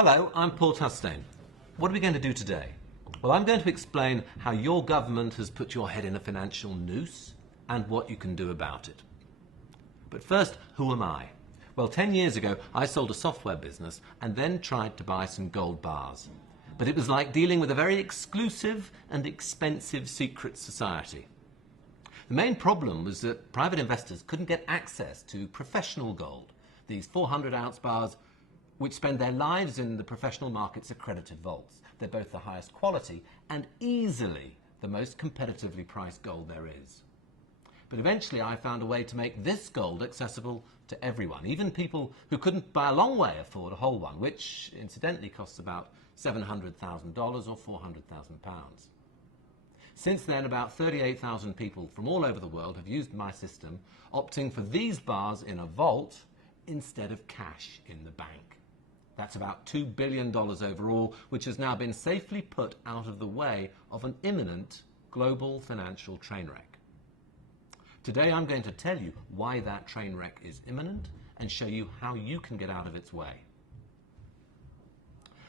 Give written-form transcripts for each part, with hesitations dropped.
Hello, I'm Paul Tustain. What are we going to do today? Well, I'm going to explain how your government has put your head in a financial noose and what you can do about it. But first, who am I? Well, 10 years ago, I sold a software business and then tried to buy some gold bars. But it was like dealing with a very exclusive and expensive secret society. The main problem was that private investors couldn't get access to professional gold, these 400-ounce bars which spend their lives in the professional market's accredited vaults. They're both the highest quality and easily the most competitively priced gold there is. But eventually I found a way to make this gold accessible to everyone, even people who couldn't by a long way afford a whole one, which incidentally costs about $700,000 or £400,000. Since then, about 38,000 people from all over the world have used my system, opting for these bars in a vault instead of cash in the bank. That's about $2 billion overall, which has now been safely put out of the way of an imminent global financial train wreck. Today I'm going to tell you why that train wreck is imminent and show you how you can get out of its way.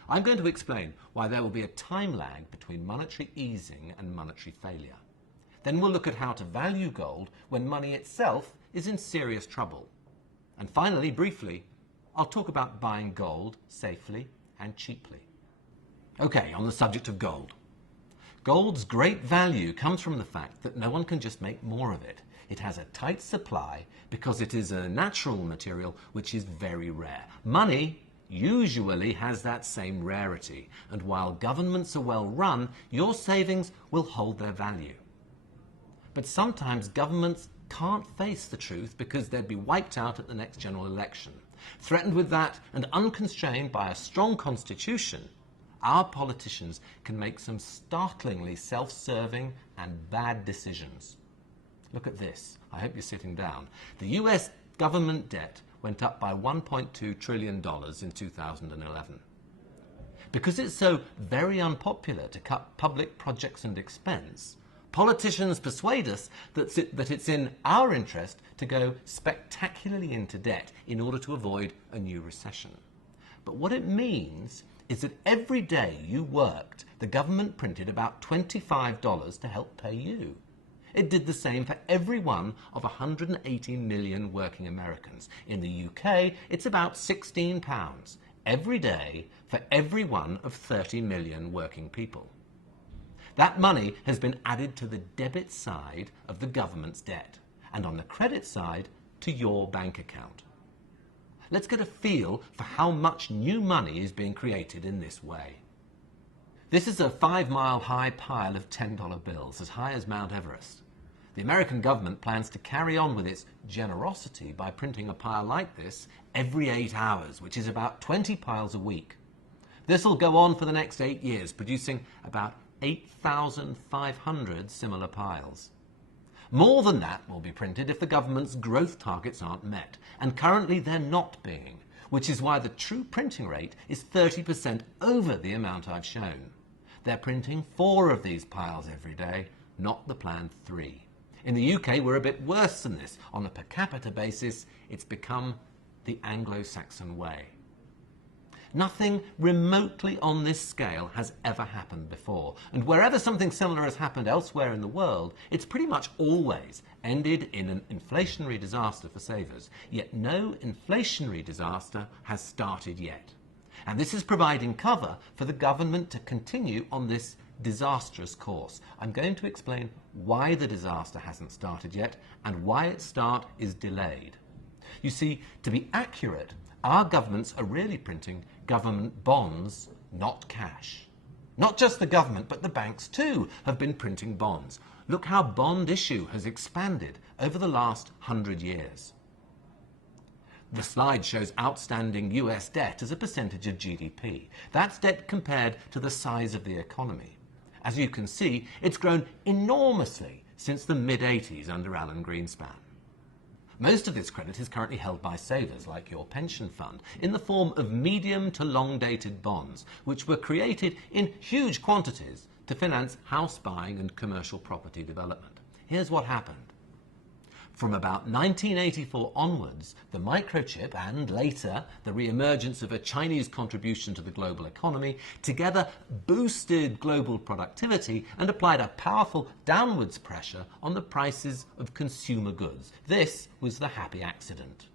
I'm going to explain why there will be a time lag between monetary easing and monetary failure. Then we'll look at how to value gold when money itself is in serious trouble. And finally, briefly, I'll talk about buying gold safely and cheaply. Okay, on the subject of gold. Gold's great value comes from the fact that no one can just make more of it. It has a tight supply because it is a natural material which is very rare. Money usually has that same rarity, and while governments are well run, your savings will hold their value. But sometimes governments can't face the truth because they'd be wiped out at the next general election. Threatened with that and unconstrained by a strong constitution, our politicians can make some startlingly self-serving and bad decisions. Look at this. I hope you're sitting down. The US government debt went up by $1.2 trillion in 2011. Because it's so very unpopular to cut public projects and expense, politicians persuade us that it's in our interest to go spectacularly into debt in order to avoid a new recession. But what it means is that every day you worked, the government printed about $25 to help pay you. It did the same for every one of 180 million working Americans. In the UK, it's about £16 every day for every one of 30 million working people. That money has been added to the debit side of the government's debt, and on the credit side, to your bank account. Let's get a feel for how much new money is being created in this way. This is a 5-mile-high pile of $10 bills, as high as Mount Everest. The American government plans to carry on with its generosity by printing a pile like this every 8 hours, which is about 20 piles a week. This will go on for the next 8 years, producing about 8,500 similar piles. More than that will be printed if the government's growth targets aren't met, and currently they're not being, which is why the true printing rate is 30% over the amount I've shown. They're printing 4 of these piles every day, not the planned 3. In the UK, we're a bit worse than this. On a per capita basis, it's become the Anglo-Saxon way. Nothing remotely on this scale has ever happened before, and wherever something similar has happened elsewhere in the world, it's pretty much always ended in an inflationary disaster for savers. Yet no inflationary disaster has started yet. And this is providing cover for the government to continue on this disastrous course. I'm going to explain why the disaster hasn't started yet and why its start is delayed. You see, to be accurate, our governments are really printing government bonds, not cash. Not just the government, but the banks too have been printing bonds. Look how bond issue has expanded over the last 100 years. The slide shows outstanding US debt as a percentage of GDP. That's debt compared to the size of the economy. As you can see, it's grown enormously since the mid-80s under Alan Greenspan. Most of this credit is currently held by savers, like your pension fund, in the form of medium to long-dated bonds, which were created in huge quantities to finance house buying and commercial property development. Here's what happened. From about 1984 onwards, the microchip and later the re-emergence of a Chinese contribution to the global economy together boosted global productivity and applied a powerful downwards pressure on the prices of consumer goods. This was the happy accident.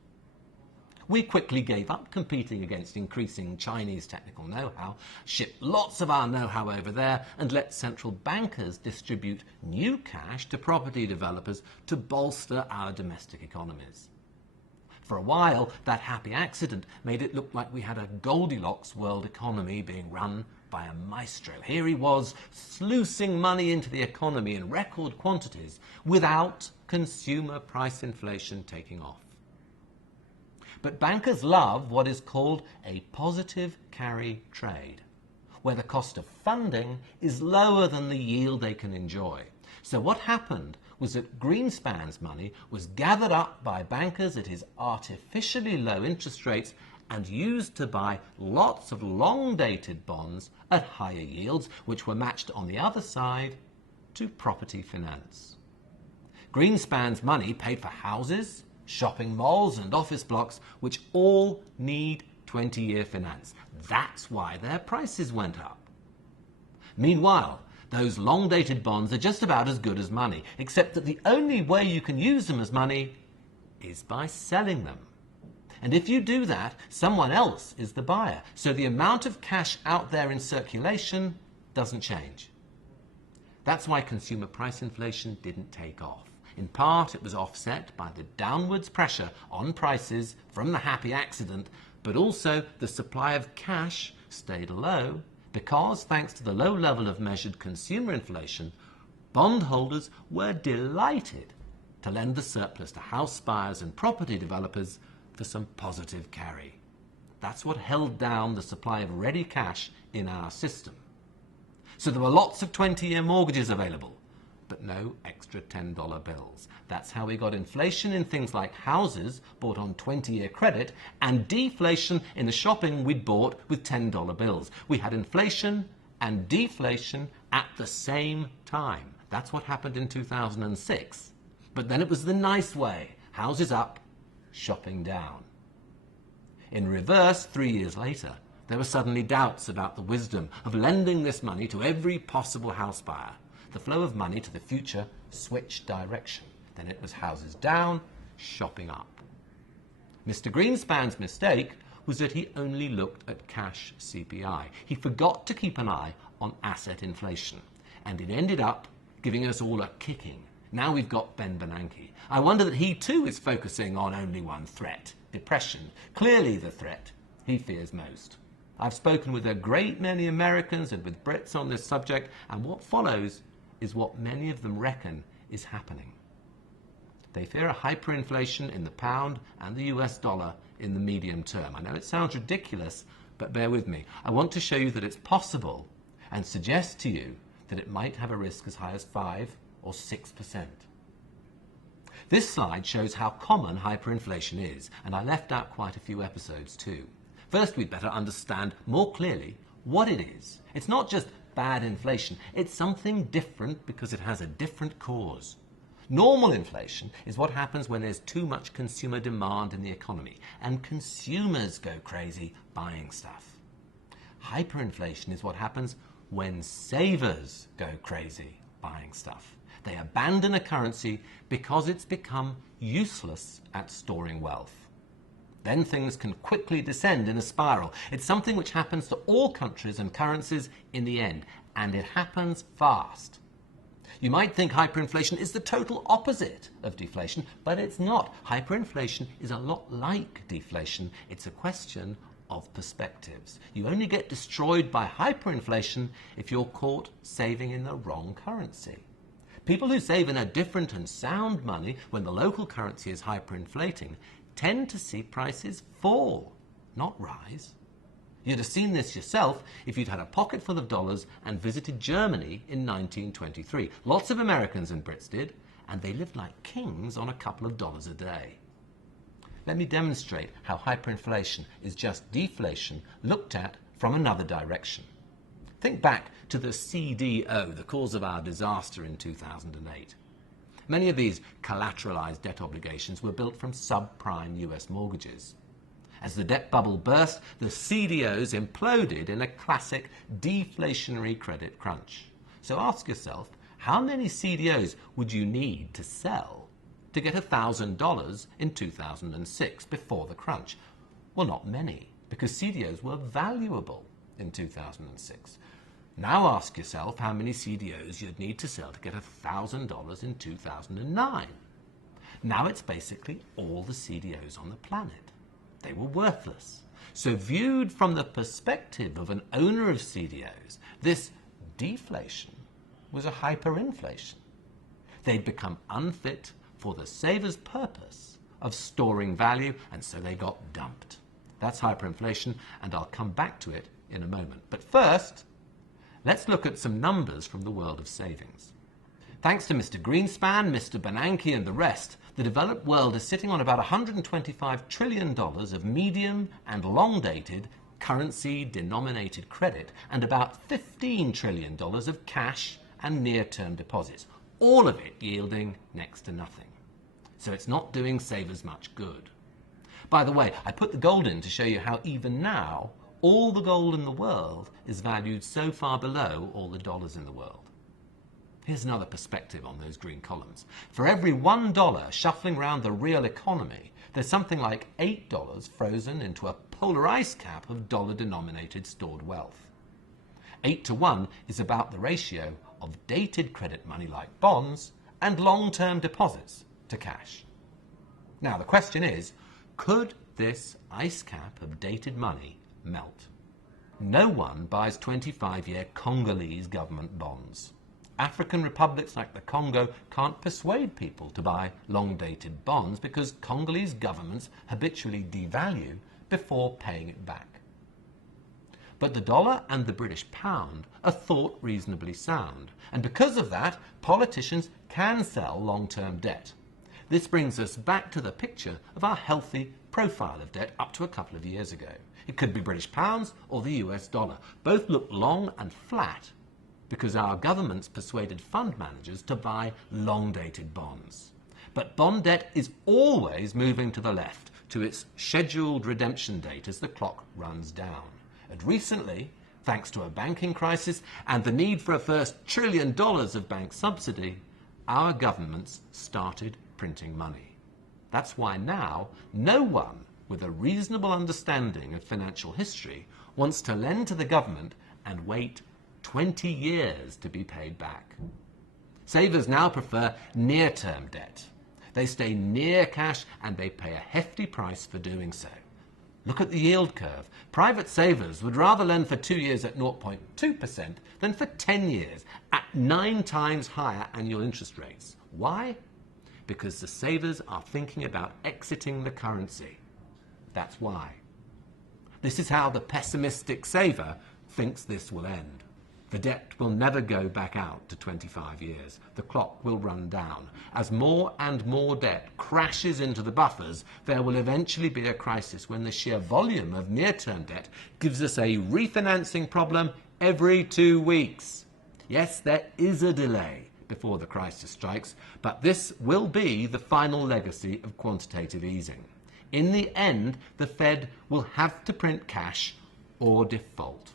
We quickly gave up competing against increasing Chinese technical know-how, shipped lots of our know-how over there, and let central bankers distribute new cash to property developers to bolster our domestic economies. For a while, that happy accident made it look like we had a Goldilocks world economy being run by a maestro. Here he was, sluicing money into the economy in record quantities without consumer price inflation taking off. But bankers love what is called a positive carry trade, where the cost of funding is lower than the yield they can enjoy. So what happened was that Greenspan's money was gathered up by bankers at his artificially low interest rates and used to buy lots of long-dated bonds at higher yields, which were matched on the other side to property finance. Greenspan's money paid for houses, shopping malls and office blocks, which all need 20-year finance. That's why their prices went up. Meanwhile, those long-dated bonds are just about as good as money, except that the only way you can use them as money is by selling them. And if you do that, someone else is the buyer. So the amount of cash out there in circulation doesn't change. That's why consumer price inflation didn't take off. In part, it was offset by the downwards pressure on prices from the happy accident, but also the supply of cash stayed low because, thanks to the low level of measured consumer inflation, bondholders were delighted to lend the surplus to house buyers and property developers for some positive carry. That's what held down the supply of ready cash in our system. So there were lots of 20-year mortgages available, but no extra $10 bills. That's how we got inflation in things like houses bought on 20-year credit and deflation in the shopping we'd bought with $10 bills. We had inflation and deflation at the same time. That's what happened in 2006. But then it was the nice way. Houses up, shopping down. In reverse, 3 years later, there were suddenly doubts about the wisdom of lending this money to every possible house buyer. The flow of money to the future switched direction. Then it was houses down, shopping up. Mr. Greenspan's mistake was that he only looked at cash CPI. He forgot to keep an eye on asset inflation, and it ended up giving us all a kicking. Now we've got Ben Bernanke. I wonder that he too is focusing on only one threat, depression. Clearly the threat he fears most. I've spoken with a great many Americans and with Brits on this subject, and what follows is what many of them reckon is happening. They fear a hyperinflation in the pound and the US dollar in the medium term. I know it sounds ridiculous, but bear with me. I want to show you that it's possible and suggest to you that it might have a risk as high as 5 or 6%. This slide shows how common hyperinflation is, and I left out quite a few episodes too. First, we'd better understand more clearly what it is. It's not just bad inflation, it's something different because it has a different cause. Normal inflation is what happens when there's too much consumer demand in the economy and consumers go crazy buying stuff. Hyperinflation is what happens when savers go crazy buying stuff. They abandon a currency because it's become useless at storing wealth. Then things can quickly descend in a spiral. It's something which happens to all countries and currencies in the end, and it happens fast. You might think hyperinflation is the total opposite of deflation, but it's not. Hyperinflation is a lot like deflation. It's a question of perspectives. You only get destroyed by hyperinflation if you're caught saving in the wrong currency. People who save in a different and sound money when the local currency is hyperinflating tend to see prices fall, not rise. You'd have seen this yourself if you'd had a pocket full of dollars and visited Germany in 1923. Lots of Americans and Brits did, and they lived like kings on a couple of dollars a day. Let me demonstrate how hyperinflation is just deflation looked at from another direction. Think back to the CDO, the cause of our disaster in 2008. Many of these collateralized debt obligations were built from subprime US mortgages. As the debt bubble burst, the CDOs imploded in a classic deflationary credit crunch. So ask yourself, how many CDOs would you need to sell to get $1,000 in 2006 before the crunch? Well, not many, because CDOs were valuable in 2006. Now ask yourself how many CDOs you'd need to sell to get $1,000 in 2009. Now it's basically all the CDOs on the planet. They were worthless. So viewed from the perspective of an owner of CDOs, this deflation was a hyperinflation. They'd become unfit for the saver's purpose of storing value, and so they got dumped. That's hyperinflation, and I'll come back to it in a moment. But first, let's look at some numbers from the world of savings. Thanks to Mr. Greenspan, Mr. Bernanke, and the rest, the developed world is sitting on about $125 trillion of medium and long-dated currency-denominated credit and about $15 trillion of cash and near-term deposits, all of it yielding next to nothing. So it's not doing savers much good. By the way, I put the gold in to show you how even now, all the gold in the world is valued so far below all the dollars in the world. Here's another perspective on those green columns. For every $1 shuffling around the real economy, there's something like $8 frozen into a polar ice cap of dollar-denominated stored wealth. 8 to 1 is about the ratio of dated credit money like bonds and long-term deposits to cash. Now the question is, could this ice cap of dated money melt? No one buys 25-year Congolese government bonds. African republics like the Congo can't persuade people to buy long-dated bonds because Congolese governments habitually devalue before paying it back. But the dollar and the British pound are thought reasonably sound, and because of that, politicians can sell long-term debt. This brings us back to the picture of our healthy profile of debt up to a couple of years ago. It could be British pounds or the US dollar. Both look long and flat because our governments persuaded fund managers to buy long-dated bonds. But bond debt is always moving to the left, to its scheduled redemption date as the clock runs down. And recently, thanks to a banking crisis and the need for a first $1 trillion of bank subsidy, our governments started printing money. That's why now no one with a reasonable understanding of financial history wants to lend to the government and wait 20 years to be paid back. Savers now prefer near-term debt. They stay near cash and they pay a hefty price for doing so. Look at the yield curve. Private savers would rather lend for 2 years at 0.2% than for 10 years at 9 times higher annual interest rates. Why? Because the savers are thinking about exiting the currency. That's why. This is how the pessimistic saver thinks this will end. The debt will never go back out to 25 years. The clock will run down. As more and more debt crashes into the buffers, there will eventually be a crisis when the sheer volume of near-term debt gives us a refinancing problem every 2 weeks. Yes, there is a delay before the crisis strikes, but this will be the final legacy of quantitative easing. In the end, the Fed will have to print cash or default.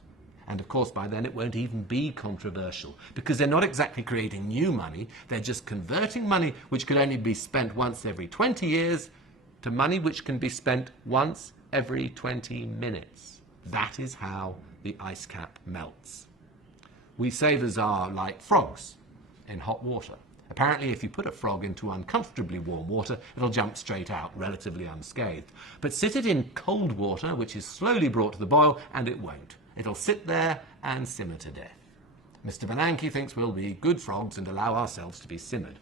And of course, by then it won't even be controversial because they're not exactly creating new money. They're just converting money which could only be spent once every 20 years to money which can be spent once every 20 minutes. That is how the ice cap melts. We savers are like frogs in hot water. Apparently, if you put a frog into uncomfortably warm water, it'll jump straight out, relatively unscathed. But sit it in cold water, which is slowly brought to the boil, and it won't. It'll sit there and simmer to death. Mr. Bernanke thinks we'll be good frogs and allow ourselves to be simmered,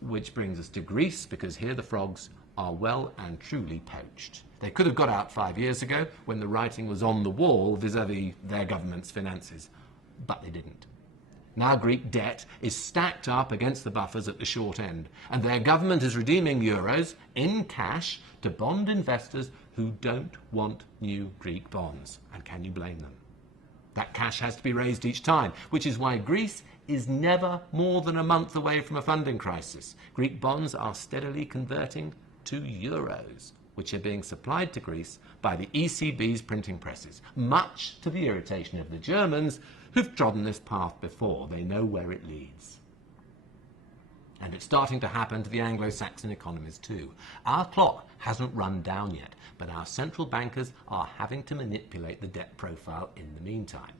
which brings us to Greece, because here the frogs are well and truly poached. They could have got out 5 years ago when the writing was on the wall vis-à-vis their government's finances, but they didn't. Now Greek debt is stacked up against the buffers at the short end, and their government is redeeming euros in cash to bond investors who don't want new Greek bonds. And can you blame them? That cash has to be raised each time, which is why Greece is never more than a month away from a funding crisis. Greek bonds are steadily converting to euros, which are being supplied to Greece by the ECB's printing presses, much to the irritation of the Germans who've trodden this path before. They know where it leads. And it's starting to happen to the Anglo-Saxon economies too. Our clock hasn't run down yet, but our central bankers are having to manipulate the debt profile in the meantime.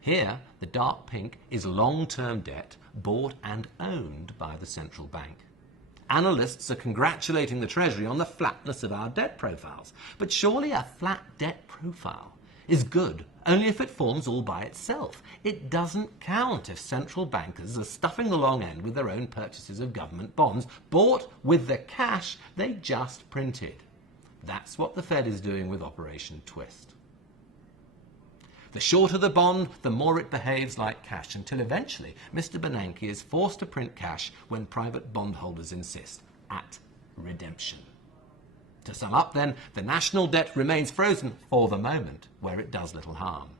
Here, the dark pink is long-term debt bought and owned by the central bank. Analysts are congratulating the Treasury on the flatness of our debt profiles. But surely a flat debt profile is good only if it forms all by itself. It doesn't count if central bankers are stuffing the long end with their own purchases of government bonds, bought with the cash they just printed. That's what the Fed is doing with Operation Twist. The shorter the bond, the more it behaves like cash, until eventually Mr. Bernanke is forced to print cash when private bondholders insist, at redemption. To sum up then, the national debt remains frozen for the moment, where it does little harm.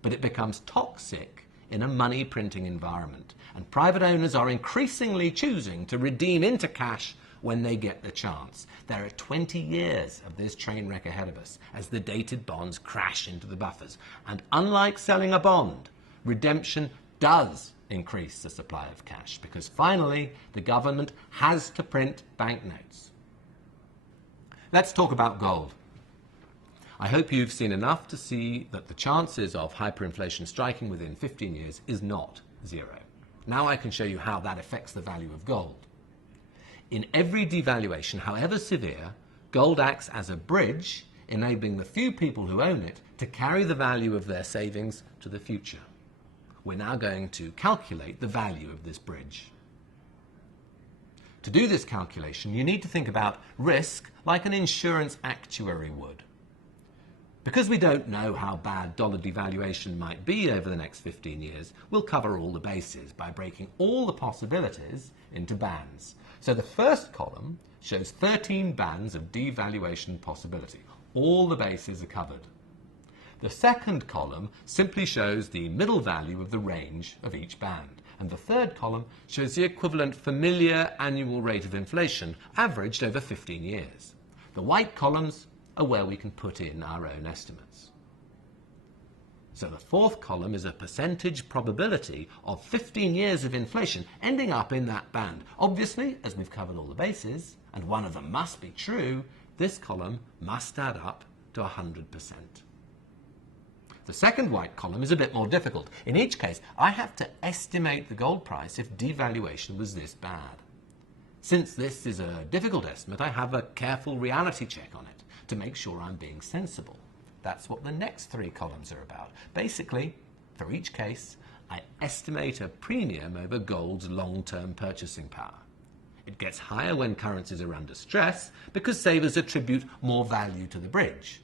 But it becomes toxic in a money printing environment, and private owners are increasingly choosing to redeem into cash when they get the chance. There are 20 years of this train wreck ahead of us as the dated bonds crash into the buffers. And unlike selling a bond, redemption does increase the supply of cash, because finally the government has to print banknotes. Let's talk about gold. I hope you've seen enough to see that the chances of hyperinflation striking within 15 years is not zero. Now I can show you how that affects the value of gold. In every devaluation, however severe, gold acts as a bridge, enabling the few people who own it to carry the value of their savings to the future. We're now going to calculate the value of this bridge. To do this calculation, you need to think about risk like an insurance actuary would. Because we don't know how bad dollar devaluation might be over the next 15 years, we'll cover all the bases by breaking all the possibilities into bands. So the first column shows 13 bands of devaluation possibility. All the bases are covered. The second column simply shows the middle value of the range of each band. And the third column shows the equivalent familiar annual rate of inflation averaged over 15 years. The white columns are where we can put in our own estimates. So the fourth column is a percentage probability of 15 years of inflation ending up in that band. Obviously, as we've covered all the bases, and one of them must be true, this column must add up to 100%. The second white column is a bit more difficult. In each case, I have to estimate the gold price if devaluation was this bad. Since this is a difficult estimate, I have a careful reality check on it to make sure I'm being sensible. That's what the next three columns are about. Basically, for each case, I estimate a premium over gold's long-term purchasing power. It gets higher when currencies are under stress because savers attribute more value to the bridge.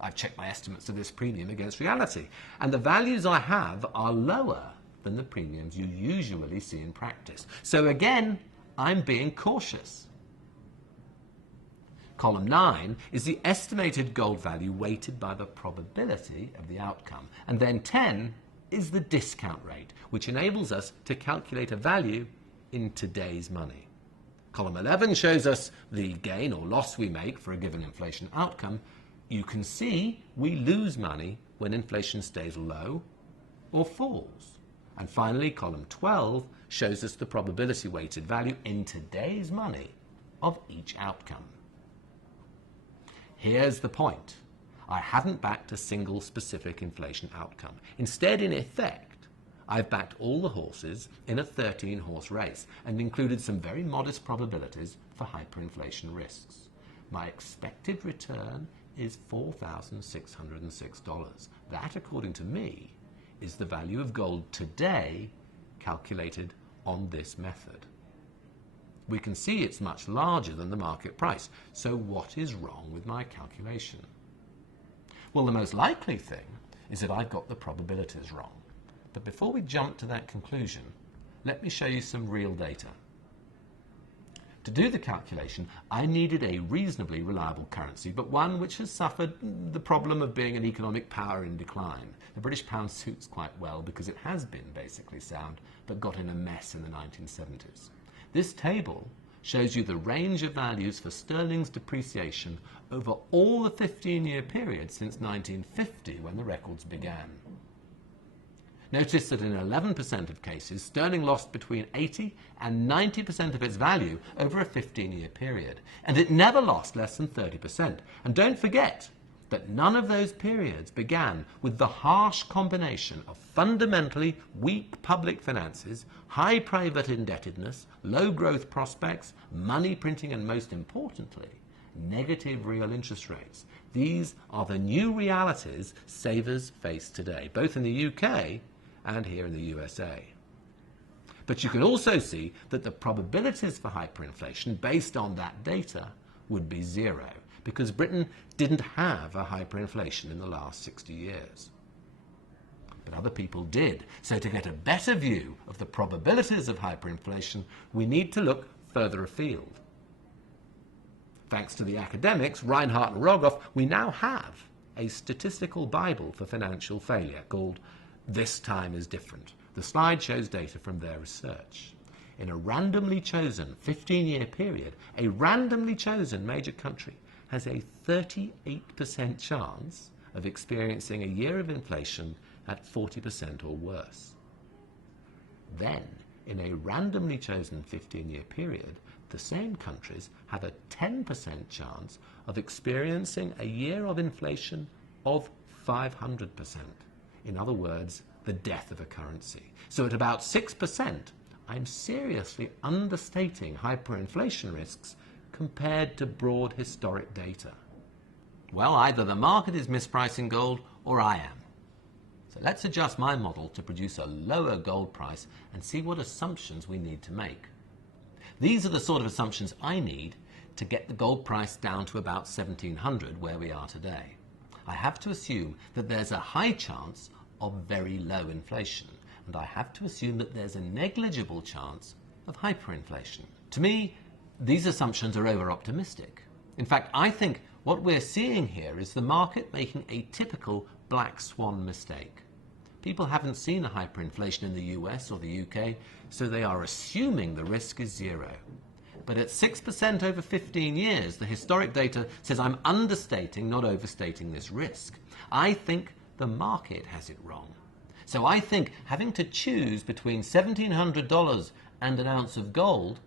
I've checked my estimates of this premium against reality, and the values I have are lower than the premiums you usually see in practice. So again, I'm being cautious. Column 9 is the estimated gold value weighted by the probability of the outcome. And then 10 is the discount rate, which enables us to calculate a value in today's money. Column 11 shows us the gain or loss we make for a given inflation outcome. You can see we lose money when inflation stays low or falls. And finally, column 12 shows us the probability weighted value in today's money of each outcome. Here's the point. I haven't backed a single specific inflation outcome. Instead, in effect, I've backed all the horses in a 13-horse race and included some very modest probabilities for hyperinflation risks. My expected return is $4,606. That, according to me, is the value of gold today calculated on this method. We can see it's much larger than the market price. So what is wrong with my calculation? Well, the most likely thing is that I've got the probabilities wrong. But before we jump to that conclusion, let me show you some real data. To do the calculation, I needed a reasonably reliable currency, but one which has suffered the problem of being an economic power in decline. The British pound suits quite well because it has been basically sound, but got in a mess in the 1970s. This table shows you the range of values for sterling's depreciation over all the 15-year period since 1950, when the records began. Notice that in 11% of cases, sterling lost between 80 and 90% of its value over a 15-year period, and it never lost less than 30%. And don't forget that none of those periods began with the harsh combination of fundamentally weak public finances, high private indebtedness, low growth prospects, money printing, and most importantly, negative real interest rates. These are the new realities savers face today, both in the UK and here in the USA. But you can also see that the probabilities for hyperinflation based on that data would be zero, because Britain didn't have a hyperinflation in the last 60 years. But other people did. So to get a better view of the probabilities of hyperinflation, we need to look further afield. Thanks to the academics, Reinhardt and Rogoff, we now have a statistical Bible for financial failure called This Time is Different. The slide shows data from their research. In a randomly chosen 15-year period, a randomly chosen major country has a 38% chance of experiencing a year of inflation at 40% or worse. Then, in a randomly chosen 15-year period, the same countries have a 10% chance of experiencing a year of inflation of 500%. In other words, the death of a currency. So at about 6%, I'm seriously understating hyperinflation risks compared to broad historic data. Well, either the market is mispricing gold or I am. So let's adjust my model to produce a lower gold price and see what assumptions we need to make. These are the sort of assumptions I need to get the gold price down to about 1700, where we are today. I have to assume that there's a high chance of very low inflation, and I have to assume that there's a negligible chance of hyperinflation. To me, these assumptions are over-optimistic. In fact, I think what we're seeing here is the market making a typical black swan mistake. People haven't seen a hyperinflation in the US or the UK, so they are assuming the risk is zero. But at 6% over 15 years, the historic data says I'm understating, not overstating this risk. I think the market has it wrong. So I think having to choose between $1,700 and an ounce of gold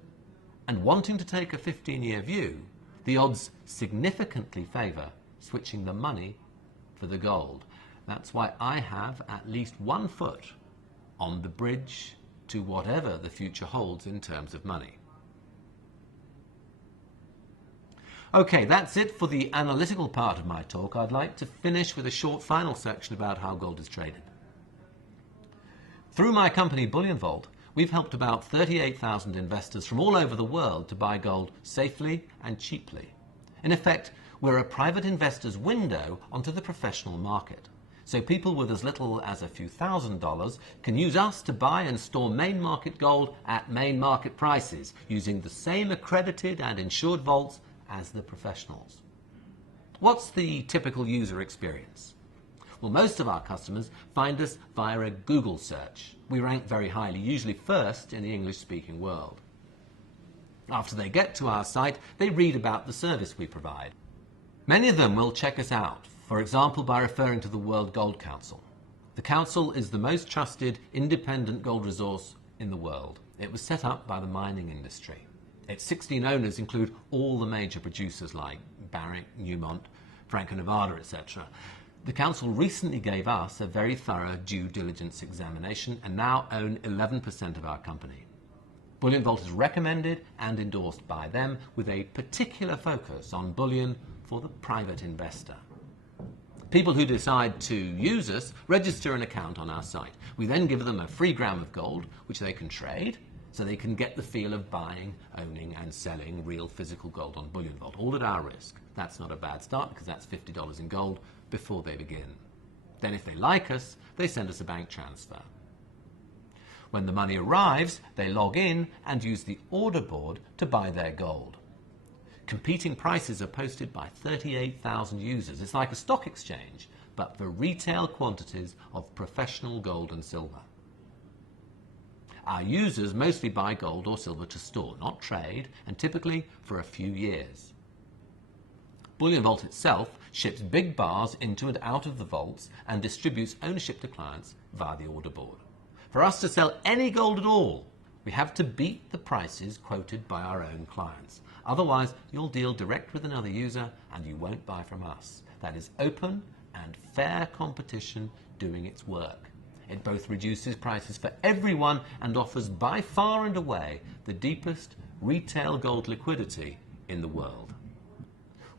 and wanting to take a 15-year view, the odds significantly favour switching the money for the gold. That's why I have at least 1 foot on the bridge to whatever the future holds in terms of money. Okay, that's it for the analytical part of my talk. I'd like to finish with a short final section about how gold is traded. Through my company BullionVault, we've helped about 38,000 investors from all over the world to buy gold safely and cheaply. In effect, we're a private investor's window onto the professional market. So people with as little as a few $1,000s can use us to buy and store main market gold at main market prices, using the same accredited and insured vaults as the professionals. What's the typical user experience? Well, most of our customers find us via a Google search. We rank very highly, usually first in the English-speaking world. After they get to our site, they read about the service we provide. Many of them will check us out, for example, by referring to the World Gold Council. The Council is the most trusted independent gold resource in the world. It was set up by the mining industry. Its 16 owners include all the major producers like Barrick, Newmont, Franco-Nevada, etc. The Council recently gave us a very thorough due diligence examination and now own 11% of our company. BullionVault is recommended and endorsed by them with a particular focus on bullion for the private investor. People who decide to use us register an account on our site. We then give them a free gram of gold, which they can trade, so they can get the feel of buying, owning and selling real physical gold on BullionVault, all at our risk. That's not a bad start because that's $50 in gold before they begin. Then if they like us, they send us a bank transfer. When the money arrives, they log in and use the order board to buy their gold. Competing prices are posted by 38,000 users. It's like a stock exchange, but for retail quantities of professional gold and silver. Our users mostly buy gold or silver to store, not trade, and typically for a few years. BullionVault itself ships big bars into and out of the vaults and distributes ownership to clients via the order board. For us to sell any gold at all, we have to beat the prices quoted by our own clients. Otherwise, you'll deal direct with another user and you won't buy from us. That is open and fair competition doing its work. It both reduces prices for everyone and offers by far and away the deepest retail gold liquidity in the world.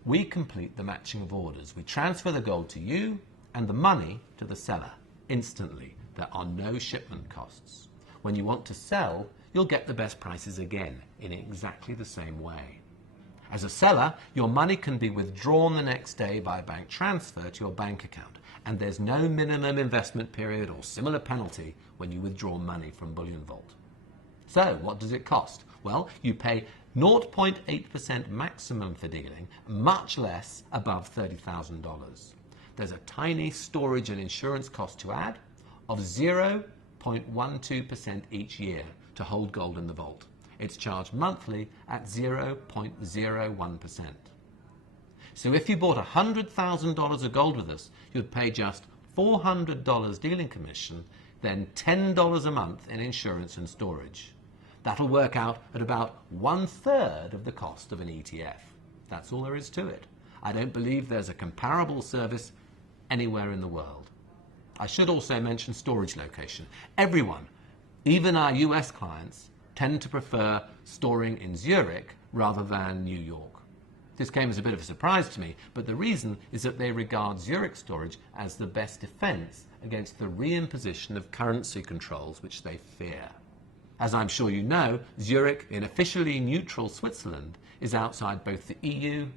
We complete the matching of orders. We transfer the gold to you and the money to the seller instantly. There are no shipment costs. When you want to sell, you'll get the best prices again in exactly the same way. As a seller, your money can be withdrawn the next day by bank transfer to your bank account, and there's no minimum investment period or similar penalty when you withdraw money from BullionVault. So, what does it cost? Well, you pay 0.8% maximum for dealing, much less above $30,000. There's a tiny storage and insurance cost to add of 0.12% each year to hold gold in the vault. It's charged monthly at 0.01%. So if you bought $100,000 of gold with us, you'd pay just $400 dealing commission, then $10 a month in insurance and storage. That'll work out at about 1/3 of the cost of an ETF. That's all there is to it. I don't believe there's a comparable service anywhere in the world. I should also mention storage location. Everyone, even our US clients, tend to prefer storing in Zurich rather than New York. This came as a bit of a surprise to me, but the reason is that they regard Zurich storage as the best defense against the reimposition of currency controls which they fear. As I'm sure you know, Zurich, in officially neutral Switzerland, is outside both the EU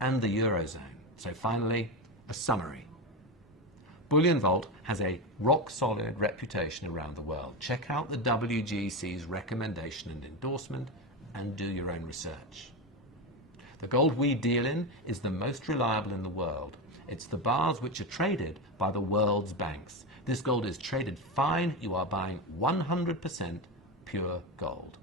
and the Eurozone. So finally, a summary. BullionVault has a rock-solid reputation around the world. Check out the WGC's recommendation and endorsement and do your own research. The gold we deal in is the most reliable in the world. It's the bars which are traded by the world's banks. This gold is traded fine. You are buying 100% pure gold.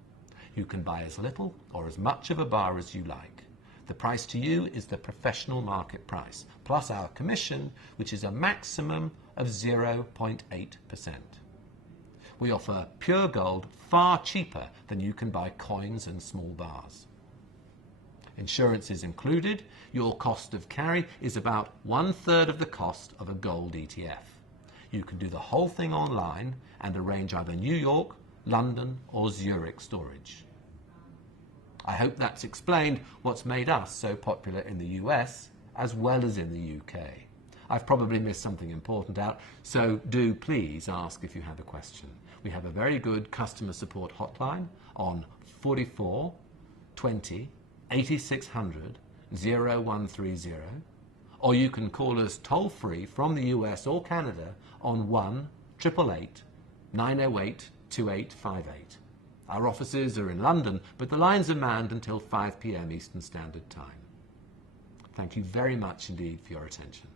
You can buy as little or as much of a bar as you like. The price to you is the professional market price, plus our commission, which is a maximum of 0.8%. We offer pure gold far cheaper than you can buy coins and small bars. Insurance is included. Your cost of carry is about 1/3 of the cost of a gold ETF. You can do the whole thing online and arrange either New York, London or Zurich storage. I hope that's explained what's made us so popular in the US as well as in the UK. I've probably missed something important out, so do please ask if you have a question. We have a very good customer support hotline on 44 20 8600 0130, or you can call us toll-free from the US or Canada on 1-888 908 2858. Our offices are in London, but the lines are manned until 5 p.m. Eastern Standard Time. Thank you very much indeed for your attention.